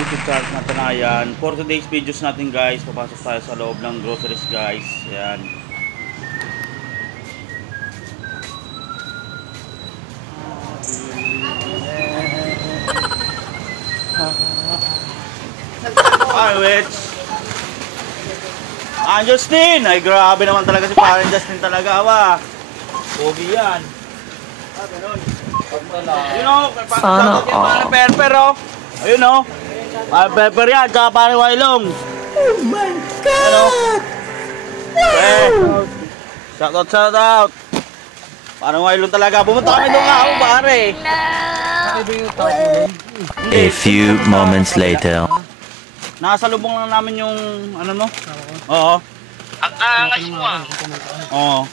YouTube channel natin na yan. For today's videos natin guys, papasok tayo sa loob ng groceries guys. Ayan. Hi, Witch! Justin! Ay, grabe naman talaga si parang Justin talaga, ba? Pogi yan. Ganun. You know, sana all. Pepper, oh. Ayun, oh. Pepper yan, tsaka parang Wailong. Oh my God! Shout out. Parang Wailong talaga. Pumunta kami doon nga ako, pare. A few moments later. Nakasalubong lang namin yung, ano no? Oo. Ang angas mo ah. Oo.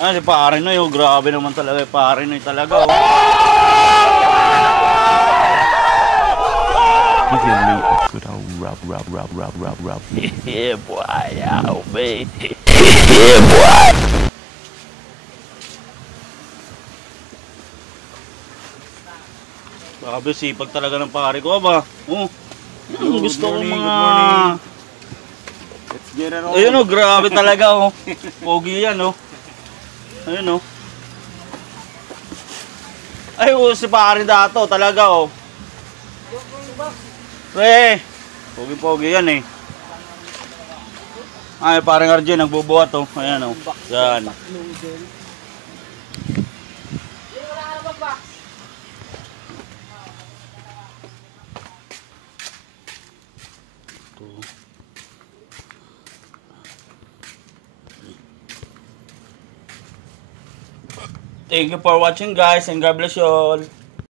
Ay, si pare Noy, oh, grabe naman talaga, pare Noy talaga, oh. Give your meat a good old rub. Yeah, boy, ow, baby. Yeah, boy. Grabe, sipag talaga ng pare ko, ba? Oh. Gusto ko mga... Let's get it on. Ayun, oh, grabe talaga, oh. Pogi yan, oh. Ayun, oh. Ay, oh, si pare dato talaga, oh. Pogi-pogi yan, eh. Ay, parang RJ, nagbubuhat, oh. Ayan, oh. Yan. Thank you for watching guys and God bless you all.